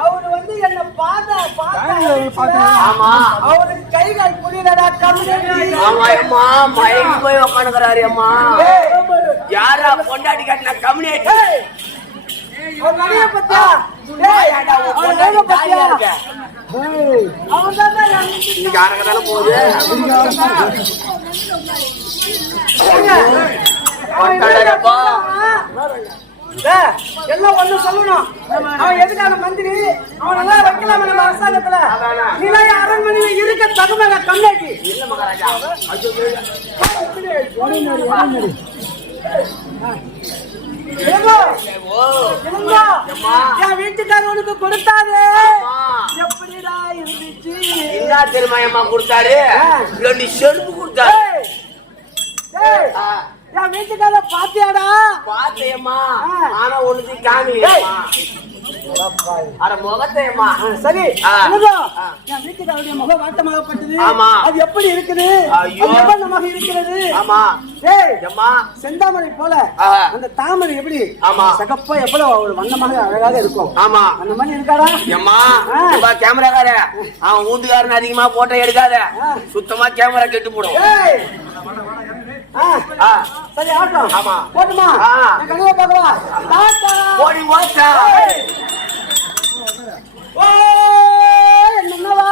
அவரு வந்து என்ன பார்த்தா அவருக்கு கைகால் புரியலடா மயங்கி போய் உட்காந்துக்கிறாரு அம்மா. யாரா பொண்டாட்டி காட்டின கம்யூனிட்டி போகுது. எல்லாம் ஒண்ணு சொல்லணும். அவன் எதுக்கான மந்திரி, அவன் நல்லா வைக்கலாம் நம்ம அரசாங்கத்துல. நீலாம் அரண்மனையில இருக்க தகுமை கம்மியாக்கி இல்ல மகாராஜா. என் வீட்டுக்காரர் உனக்கு கொடுத்தாரு, எப்படிடா இருந்துச்சு? என்ன திருமயமா கொடுத்தாரு? செருப்பு கொடுத்தாரு. என் வீட்டுக்கார பாத்தியாடா? பாத்தியம்மா, ஆனா ஒண்ணு காமிக்கலம்மா. அட முகத்தையம்மா. சரி, என் வீட்டுக்காரருடைய முகம் வாட்டமாகப்பட்டது. ஆமா. அது எப்படி இருக்குது? எவ்வளவு இருக்கிறது? ஆமா. செந்தாமரை போல அந்த தாமரை எப்படி சகப்பா எவ்வளவு ஒரு வண்ணமாக அழகாக இருக்கும். ஆமா, அந்த மாதிரி இருக்காடா? கேமராக்கார அவன் ஊந்துக்காரன் அதிகமா போட்டோ எடுக்காத, சுத்தமா கேமரா கெட்டு போடும். சரி ஆட்டம். ஆமா, போட்டுமா? கனவா பாக்கவா? போடி வாட்டா. ஓ என்னவா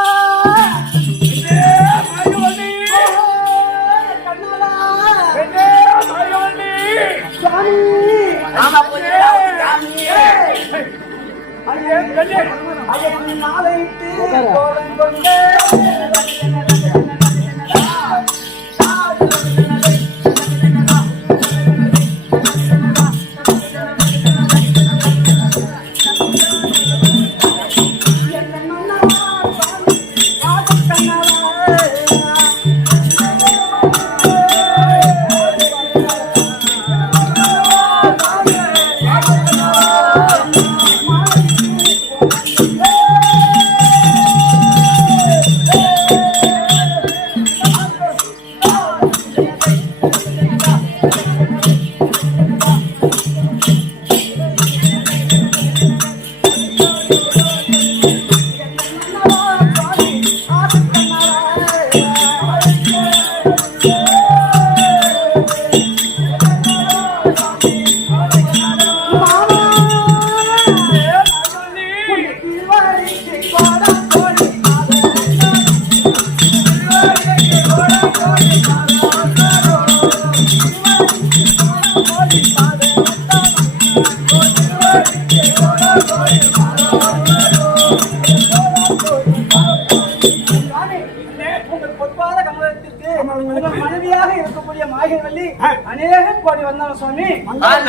மனைவியாக இருக்கக்கூடிய மாயவல்லி அநேகம் கோடி வந்தாலும் சுவாமி.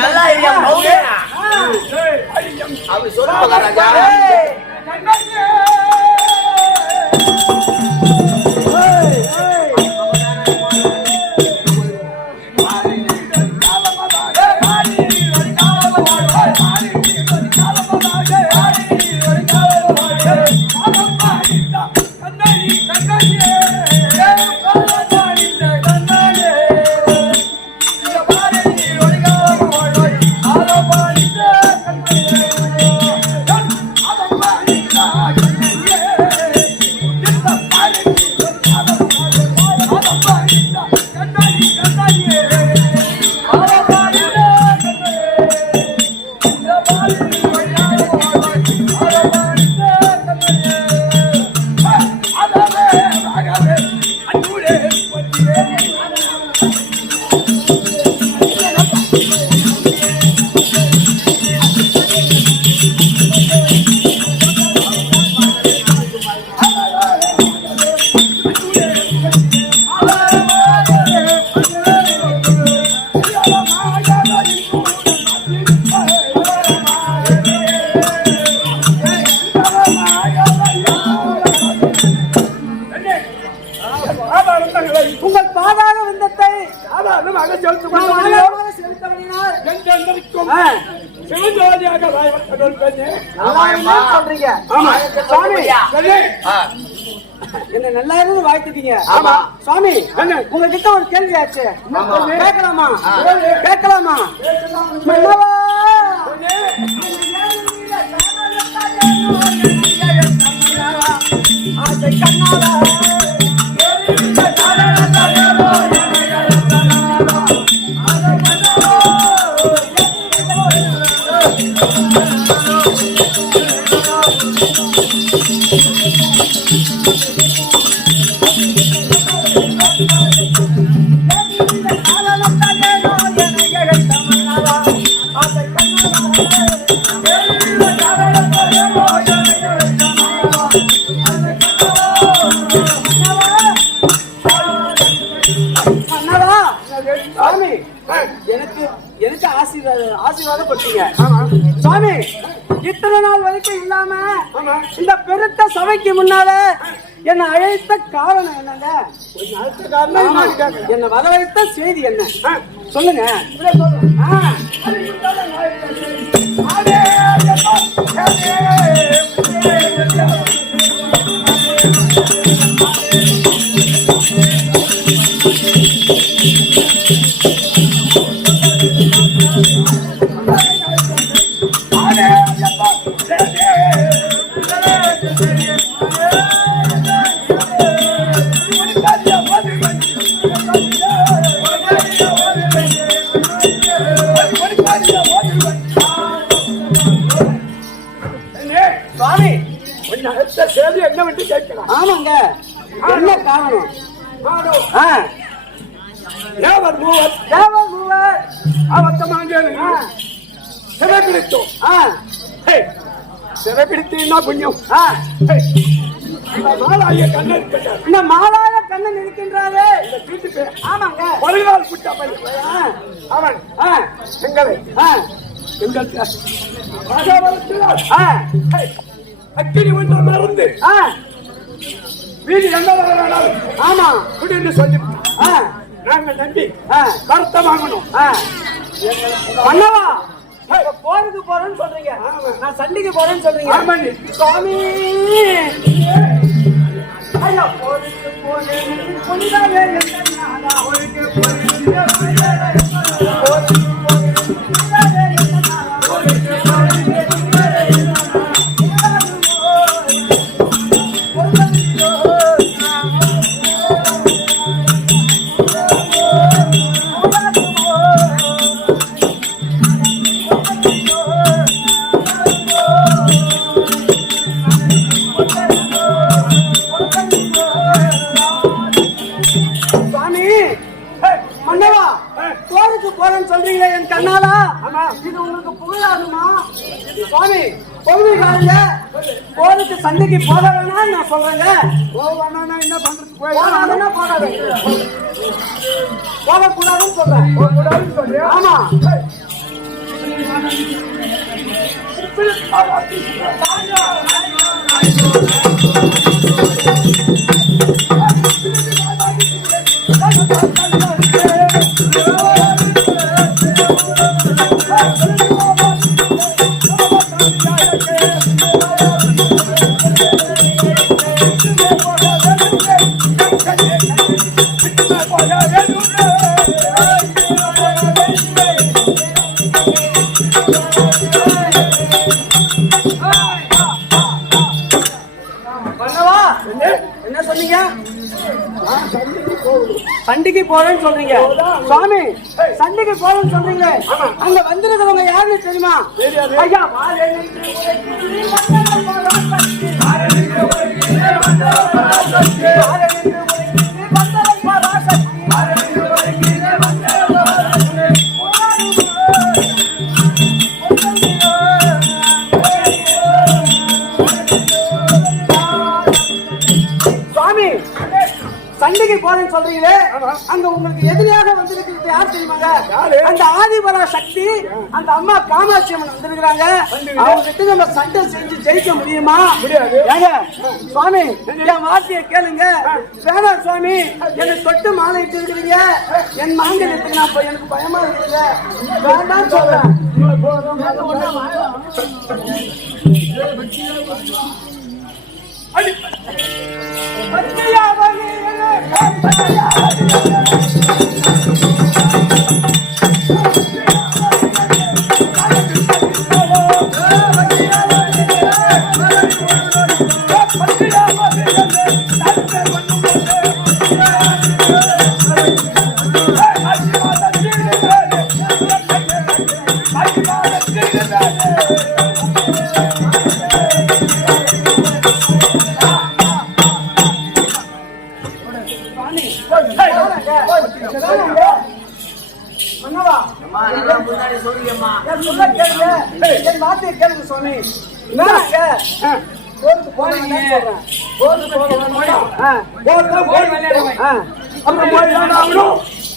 நல்லா அப்படி சொல்லுங்க. உங்கள் பாதாள விந்தத்தை என்ன நல்லா இருந்து வாழ்த்துட்டீங்க. ஆமா. சுவாமி உங்ககிட்ட ஒரு கேள்வி ஆச்சு. கேட்கலாமா? கேட்கலாமா? மன்னவா, ஆசை கண்ணாவா, சுவாமி எனக்கு எனக்கு ஆசீர்வாதப்பட்டீங்க. சுவாமி இத்தனை நாள் வரைக்கும் இல்லாம இந்த பெருத்த சபைக்கு முன்னால என்னை அழைத்த காரணம் என்னங்க? என்னை வரவழைத்த செய்தி என்ன சொல்லுங்க. சுவாமி என்னவென்று கேட்கலாம். ஆமாங்க, என்ன காரணம்? தேவர் மூவர் சிறைப்பிடித்தோம். சிறைப்பிடித்தீங்கன்னா புண்ணியம். இந்த மாலாய கண்ணன் இருக்கின்றாரே இந்த வீட்டுக்கு. ஆமாங்க, ஒரு நாள் குட்டா அவன் எங்களை அக்கினி ஒன்று மறந்து வீடு என்ன வர வேணாம். ஆமா, குடின்னு சொல்லி நாங்க நம்பி கருத்தை வாங்கணும். மன்னவா, போருக்கு போறேன்னு சொல்றீங்க, நான் சண்டைக்கு போறேன்னு சொல்றீங்க. சுவாமி ஐயா, போருக்கு போறேன் சொல்றீங்களே என் கண்ணாலா, இது உங்களுக்கு புகழாகுமா? சுவாமி, பொழுதுகால போருக்கு சண்டைக்கு போக வேணாம் நான் சொல்றேங்க. என்ன பண்றது? போகக்கூடாதுன்னு சொல்றேன். ஆமா, என்ன சொன்னீங்க? சண்டைக்கு போறேன்னு சொல்றீங்க. சுவாமி, சண்டைக்கு போறேன்னு சொல்றீங்க, அங்க வந்திருக்கிறவங்க யாருன்னு தெரியுமா? ஐயா, சுவாமி, சண்டைக்கு போறேன்னு சொல்றீங்களே, அங்க உங்களுக்கு எதிராக வந்திருக்கிறது யார் தெரியுமாங்க? அந்த ஆதிபரா சக்தி, அந்த அம்மா காமாட்சி அம்மன் வந்திருக்கிறாங்க. அவங்க கிட்ட நம்ம சண்டை செஞ்சு ஜெயிக்க முடியுமா? ஏங்க சுவாமி, என் வார்த்தையை கேளுங்க. வேணாம் சுவாமி, என்னை தொட்டு மாலை இட்டு இருக்கிறீங்க, என் மாங்கல்யத்துக்கு நான் எனக்கு பயமா இருக்குங்க, வேண்டாம் சொல்றேன்.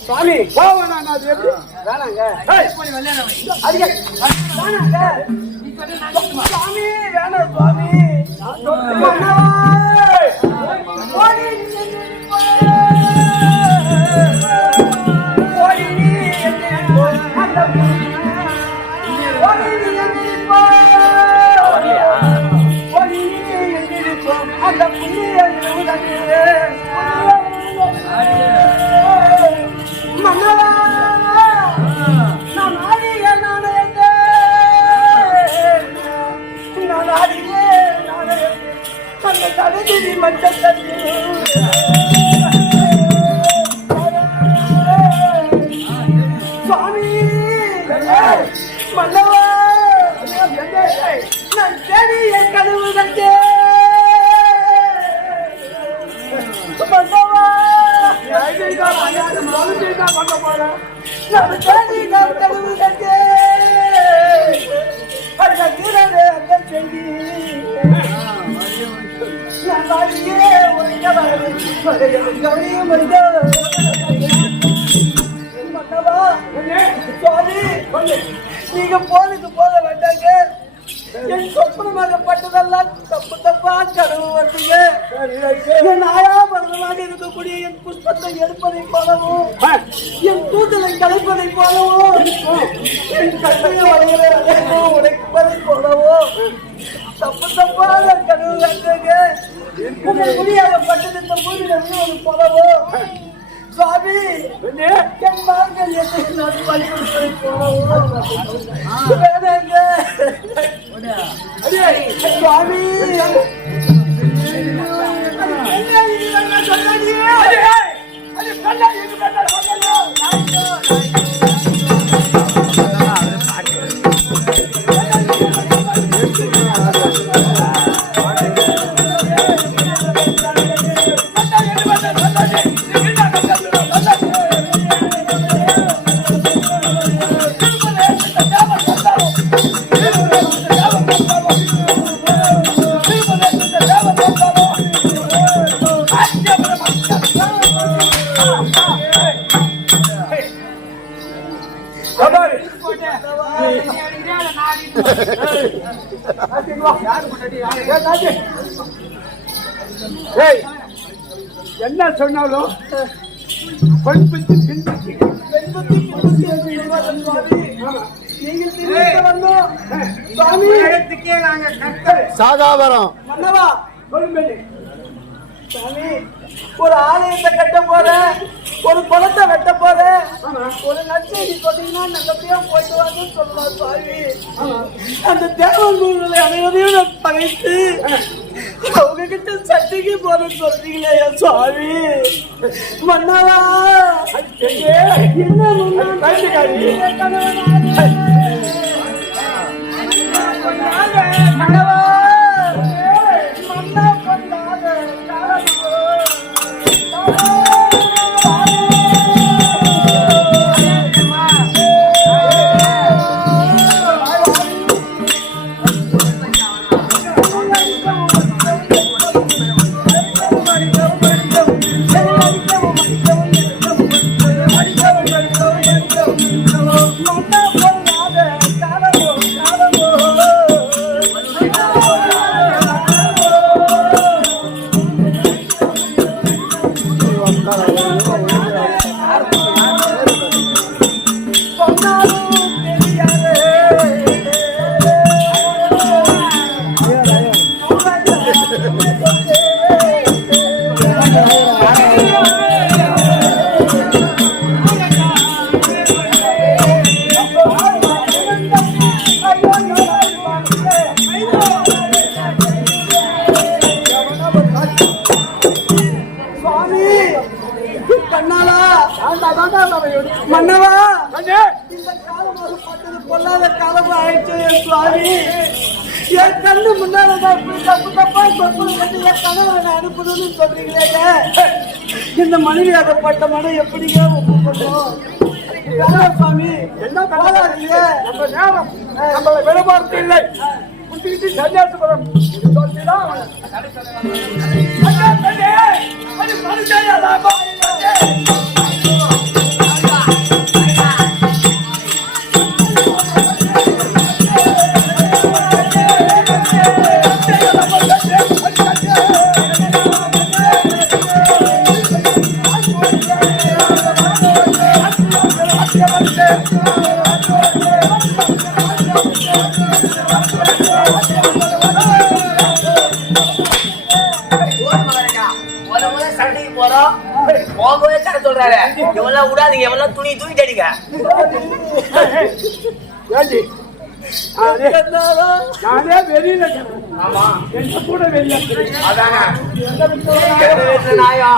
சுவாமி போவேண்ணா அது எப்படி வேணாங்க சுவாமி வேணாம் சுவாமி அந்த புண்ணிய மன்னவா நான் ஆடிய நாணயத்தே நான் ஆடிய நாணயத்தே அந்த கடைசி மஞ்சள் சுவாமி மன்னவா நான் தேடிய கனவு கண்டே மன்னவா பண்ண போறேன் நான் தேடி நான் கனவு கண்டே அந்த கீழே அந்த செடி நான் வாழியே கவனியும் மன்னவா சுவாமி நீங்க போனுக்கு போக வேண்டாங்க என் சொப்பனமாகப்பட்டதெல்லாம் தப்பு தப்பா கனவு வருதுங்க என் ஆயாபரணமாக இருக்கக்கூடிய என் புஷ்பத்தை எடுப்பதை போலவும் என் தூதலை கலைப்பதை போலவும் என் கண்ணையை உடைப்பதை போலவும் தப்பு தப்பாக கனவு வருதுங்க முடியாகப்பட்டது இந்த பூமியிலிருந்து ஒரு போலவும் சுவாமி என் மாங்கல்யத்தை நான் பறிகொடுப்பதை போலவும் சுவாமி என்ன சொன்னாலும் சாகாவரம் மன்னவா சாமி ஒரு ஆலயத்தை கட்ட போறேன் ஒரு குளத்தை வெட்ட போறேன் ஒரு நற்செய்தி சொன்னீங்கன்னா நல்லபடியா போயிட்டு வாங்கன்னு சொல்லலாம் சுவாமி அந்த தேவங்களை அனைவரையும் நான் பகைத்து அவங்க கிட்ட சட்டைக்கு போறேன்னு சொல்றீங்களே சுவாமி மன்னவா என்ன மன்னவா மன்னவா இந்த காலமாக பட்டது பொல்லாத காலமா ஆயிடுச்சு என் சுவாமி. என் கண்ணு முன்னாலதான் தப்பு தப்பா சொற்பது கட்டி என் கணவனை அனுப்பணும்னு சொல்றீங்களே, இந்த மனைவியாகப்பட்ட மனம் எப்படிங்க ஒப்புக்கணும்? சுவாமி என்ன போராடுறீங்க? நம்ம நேரம் நம்மளை விடமாறது இல்லை. சன்னியாசபுரம் போகவே தர சொல்றாரு. எவ்வளவு விடாதீங்க, எவ்வளவு துணி தூக்கிட்டு அடிக்க. நானே வெளியில கூட வெளியே அதானே நாயா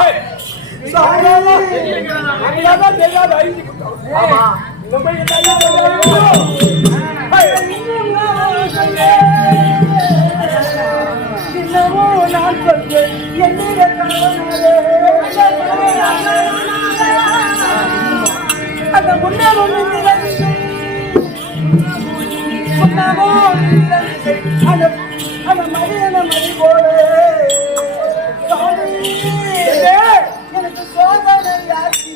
அந்த முன்னாள் அந்த மரியாதை மதி போல எனக்கு சோதனை ஆட்சி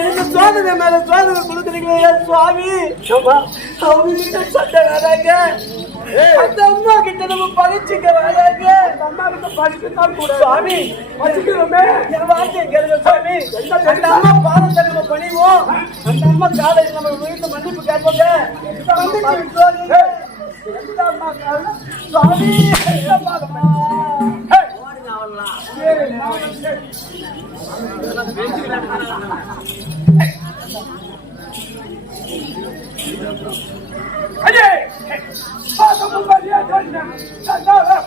எனக்கு சோதனை மேல சோதனை கொடுக்குறீங்களே சுவாமி. அவங்க கிட்ட சண்டை வராங்க, அந்த அம்மா கிட்ட நம்ம பழிச்சுக்க வராங்க. அம்மா கிட்ட பழிச்சுதான் கூட சுவாமி பழிச்சுக்கிறோமே. என் வார்த்தை கேளுங்க சுவாமி. அந்த அம்மா பாவத்தை நம்ம பண்ணிவோம், அந்த அம்மா காலையில் நம்ம வீட்டு மன்னிப்பு கேட்போங்க. எந்த அம்மா காலம் சுவாமி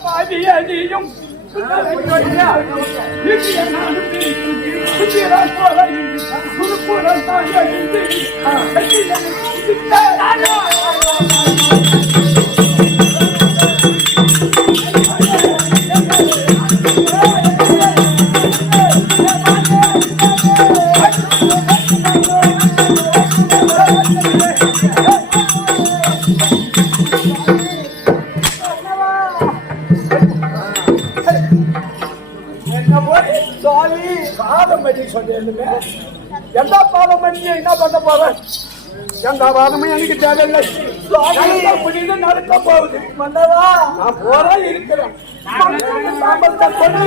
பாதியும் எந்த பாவம் பண்ணி என்ன பண்ண போறேன்? எந்த பாவமும் எனக்கு தேவையில்லை. நடக்க போகுது மன்னவா, நான் போறேன் இருக்கிறேன். சாம்பத்தை கொண்டு